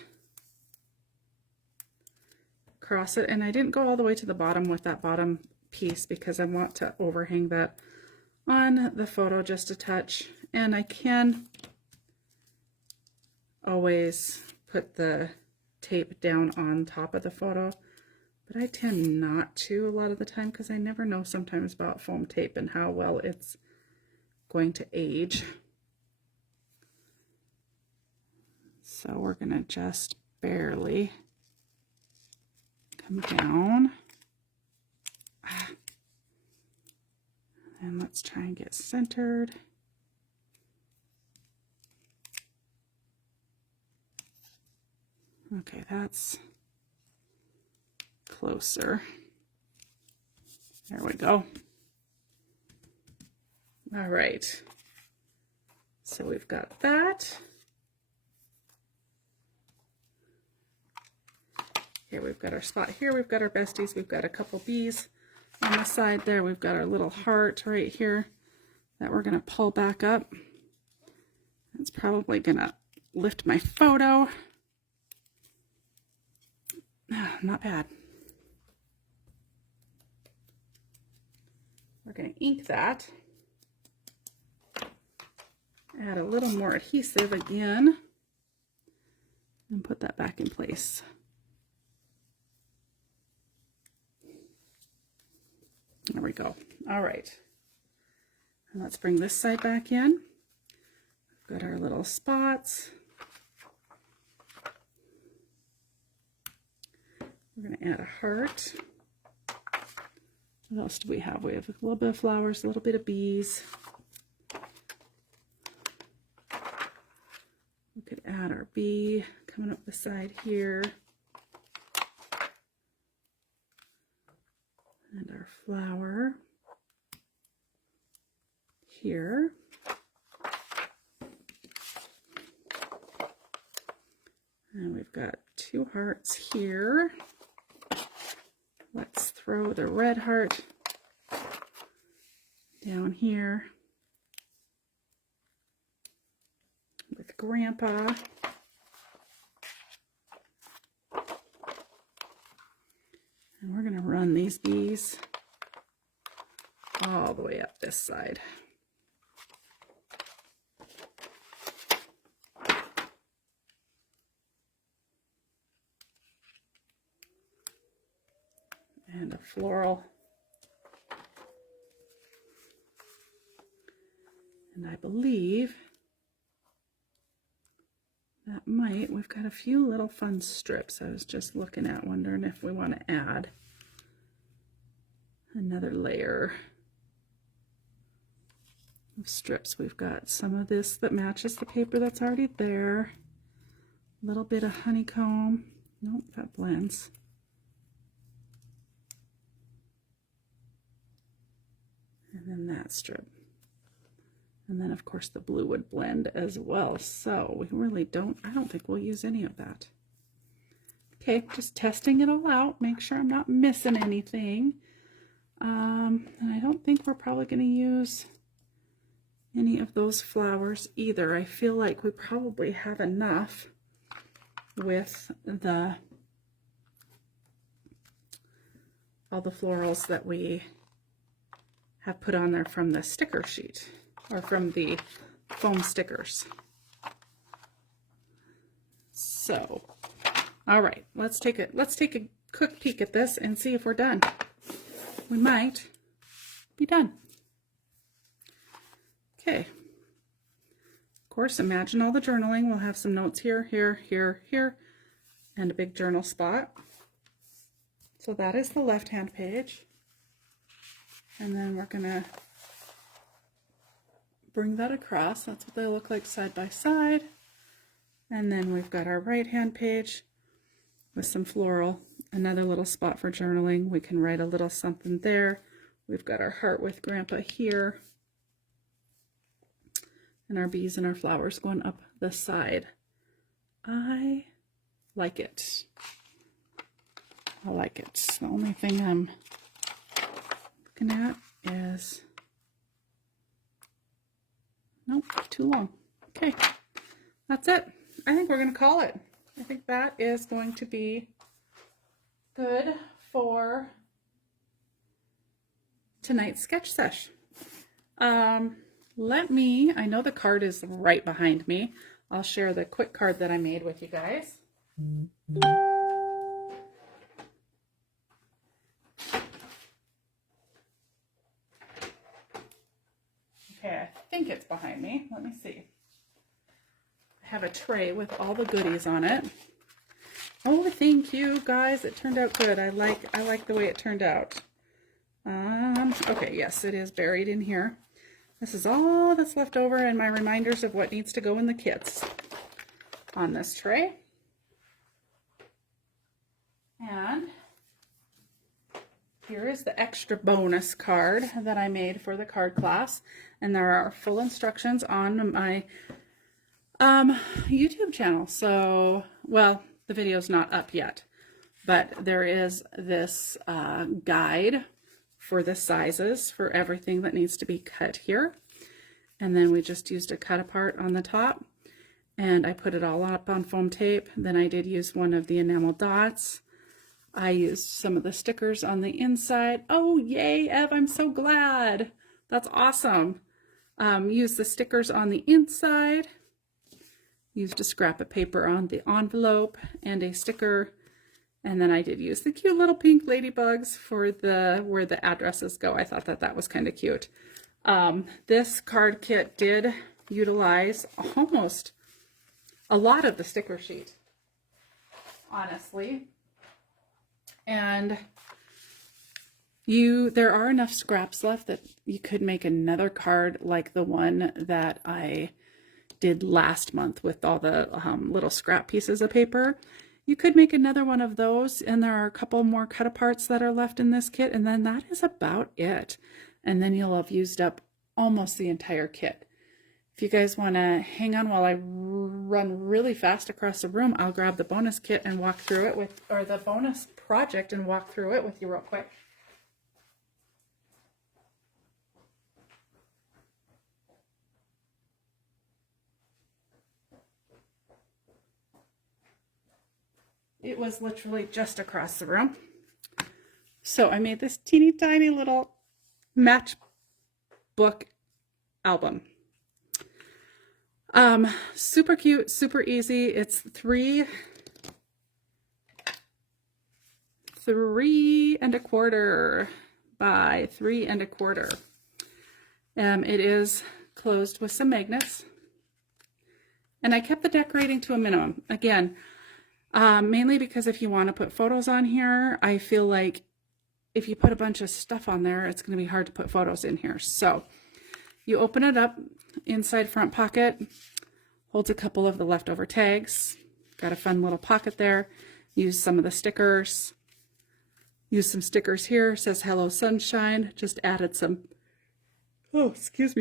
across it, and I didn't go all the way to the bottom with that bottom piece because I want to overhang that on the photo just a touch. And I can always put the tape down on top of the photo, but I tend not to a lot of the time because I never know sometimes about foam tape and how well it's going to age. So we're going to just barely come down. And let's try and get centered. Okay, that's closer. There we go. All right. So we've got that. Here we've got our spot here, we've got our besties, we've got a couple bees on the side there, we've got our little heart right here that we're going to pull back up. It's probably going to lift my photo. Not bad. We're going to ink that. Add a little more adhesive again and put that back in place. There we go. All right. And let's bring this side back in. We've got our little spots. We're going to add a heart. What else do we have? We have a little bit of flowers, a little bit of bees. We could add our bee coming up the side here. And our flower here. And we've got 2 hearts here. Let's throw the red heart down here with Grandpa. And we're going to run these bees all the way up this side. And a floral. And I believe that we've got a few little fun strips I was just looking at, wondering if we want to add another layer of strips. We've got some of this that matches the paper that's already there. A little bit of honeycomb. Nope, that blends. And then that strip. And then of course the blue would blend as well. So we really I don't think we'll use any of that. Okay, just testing it all out. Make sure I'm not missing anything. And I don't think we're probably going to use any of those flowers either. I feel like we probably have enough with all the florals that we have put on there from the sticker sheet, or from the foam stickers. So, all right, let's take a quick peek at this and see if we're done. We might be done. Okay. Of course, imagine all the journaling. We'll have some notes here, here, here, here, and a big journal spot. So that is the left-hand page. And then we're going to bring that across. That's what they look like side by side. And then we've got our right-hand page with some floral, another little spot for journaling. We can write a little something there. We've got our heart with Grandpa here. And our bees and our flowers going up the side. I like it. I like it. The only thing I'm looking at is, nope, too long. Okay, that's it. I think we're going to call it. I think that is going to be good for tonight's sketch sesh. I know the card is right behind me. I'll share the quick card that I made with you guys. Okay, I think it's behind me. Let me see. I have a tray with all the goodies on it. Oh, thank you guys. It turned out good. I like the way it turned out. Okay, yes, it is buried in here. This is all that's left over and my reminders of what needs to go in the kits on this tray. And here is the extra bonus card that I made for the card class. And there are full instructions on my YouTube channel. So, well, the video's not up yet, but there is this guide for the sizes for everything that needs to be cut here. And then we just used a cut apart on the top, and I put it all up on foam tape. Then I did use one of the enamel dots. I used some of the stickers on the inside. Oh, yay, Ev, I'm so glad. That's awesome. Used the stickers on the inside. Used a scrap of paper on the envelope and a sticker. And then I did use the cute little pink ladybugs for where the addresses go. I thought that that was kind of cute. This card kit did utilize almost a lot of the sticker sheet, honestly. And there are enough scraps left that you could make another card like the one that I did last month with all the little scrap pieces of paper. You could make another one of those, and there are a couple more cut aparts that are left in this kit, and then that is about it. And then you'll have used up almost the entire kit. If you guys want to hang on while I run really fast across the room, I'll grab the bonus kit and walk through it with, or the bonus project and walk through it with you real quick. It was literally just across the room. So I made this teeny tiny little matchbook album. Super cute, super easy. It's 3 3¼ by 3¼ It is closed with some magnets. And I kept the decorating to a minimum. Again, mainly because if you want to put photos on here, I feel like if you put a bunch of stuff on there, it's going to be hard to put photos in here. So you open it up, inside front pocket, holds a couple of the leftover tags, got a fun little pocket there, use some of the stickers, use some stickers here, says hello sunshine, just added some,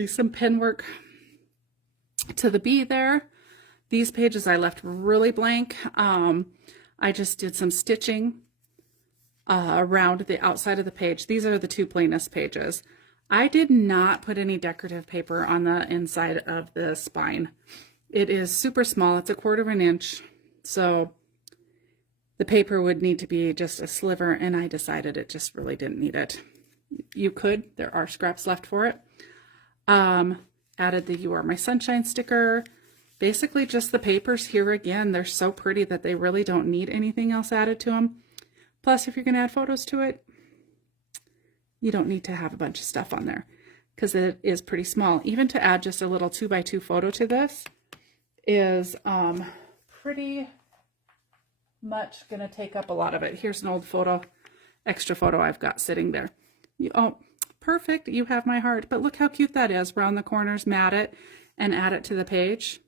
some pen work to the bee there. These pages I left really blank. I just did some stitching around the outside of the page. These are the 2 plainest pages. I did not put any decorative paper on the inside of the spine. It is super small. It's 1/4 inch. So the paper would need to be just a sliver, and I decided it just really didn't need it. You could. There are scraps left for it. Added the You Are My Sunshine sticker. Basically just the papers here again. They're so pretty that they really don't need anything else added to them. Plus, if you're going to add photos to it, you don't need to have a bunch of stuff on there because it is pretty small. Even to add just a little 2x2 photo to this is pretty much going to take up a lot of it. Here's an old photo, extra photo I've got sitting there. Oh, perfect. You have my heart. But look how cute that is. Round the corners, mat it, and add it to the page.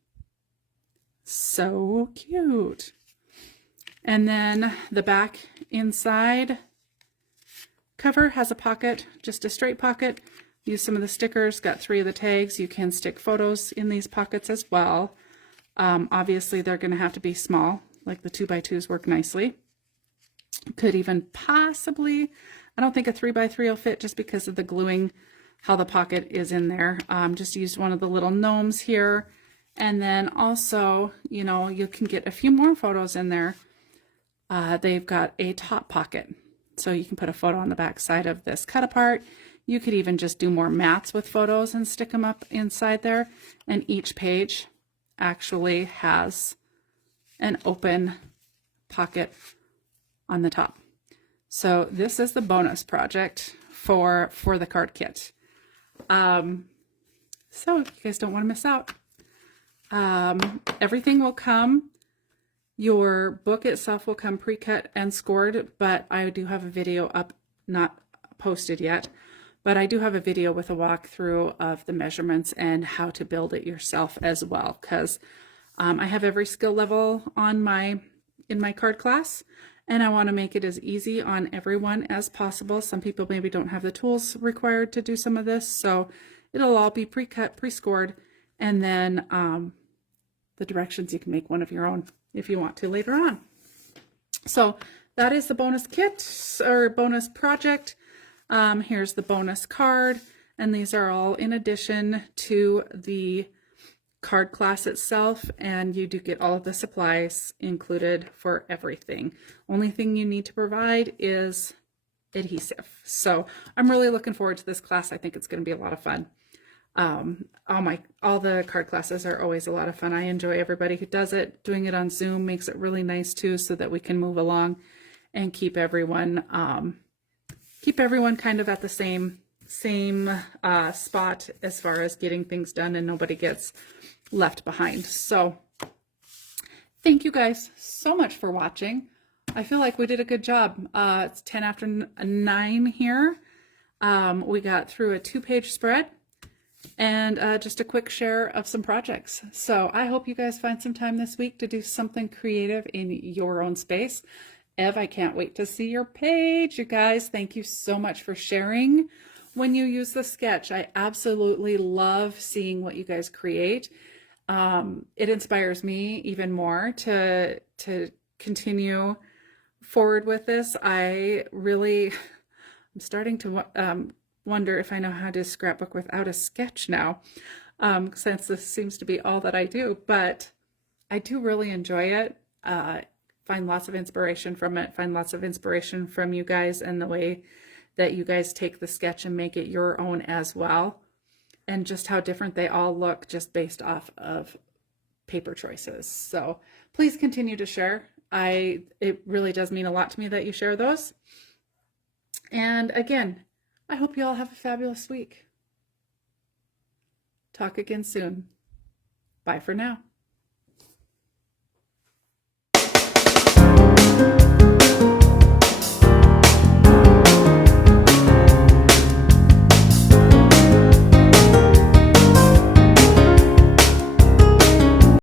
So cute. And then the back inside cover has a pocket, just a straight pocket. Use some of the stickers, got 3 of the tags. You can stick photos in these pockets as well. Obviously they're going to have to be small, like the 2x2s work nicely. Could even possibly, I don't think a 3x3 will fit just because of the gluing, how the pocket is in there. Just used one of the little gnomes here. And then also, you know, you can get a few more photos in there. They've got a top pocket. So you can put a photo on the back side of this cut apart. You could even just do more mats with photos and stick them up inside there. And each page actually has an open pocket on the top. So this is the bonus project for the card kit. So you guys don't want to miss out. Everything will come. Your book itself will come pre-cut and scored, but I do have a video up, not posted yet, but I do have a video with a walkthrough of the measurements and how to build it yourself as well, because I have every skill level on in my card class, and I want to make it as easy on everyone as possible. Some people maybe don't have the tools required to do some of this, so it'll all be pre-cut, pre-scored, and then the directions, you can make one of your own if you want to later on. So that is the bonus kit or bonus project. Here's the bonus card, and these are all in addition to the card class itself, and you do get all of the supplies included for everything. Only thing you need to provide is adhesive. So I'm really looking forward to this class. I think it's going to be a lot of fun. All the card classes are always a lot of fun. I enjoy everybody who does it. Doing it on Zoom makes it really nice too, so that we can move along and keep everyone kind of at the same spot as far as getting things done, and nobody gets left behind. So thank you guys so much for watching. I feel like we did a good job. It's 10 after 9 here. We got through a 2-page spread and just a quick share of some projects. So I hope you guys find some time this week to do something creative in your own space. Ev, I can't wait to see your page. You guys, thank you so much for sharing when you use the sketch. I absolutely love seeing what you guys create. It inspires me even more to continue forward with this. I'm starting to wonder if I know how to scrapbook without a sketch now, since this seems to be all that I do, but I do really enjoy it. Find lots of inspiration from it, find lots of inspiration from you guys and the way that you guys take the sketch and make it your own as well, and just how different they all look just based off of paper choices. So please continue to share. It really does mean a lot to me that you share those. And again, I hope you all have a fabulous week. Talk again soon. Bye for now.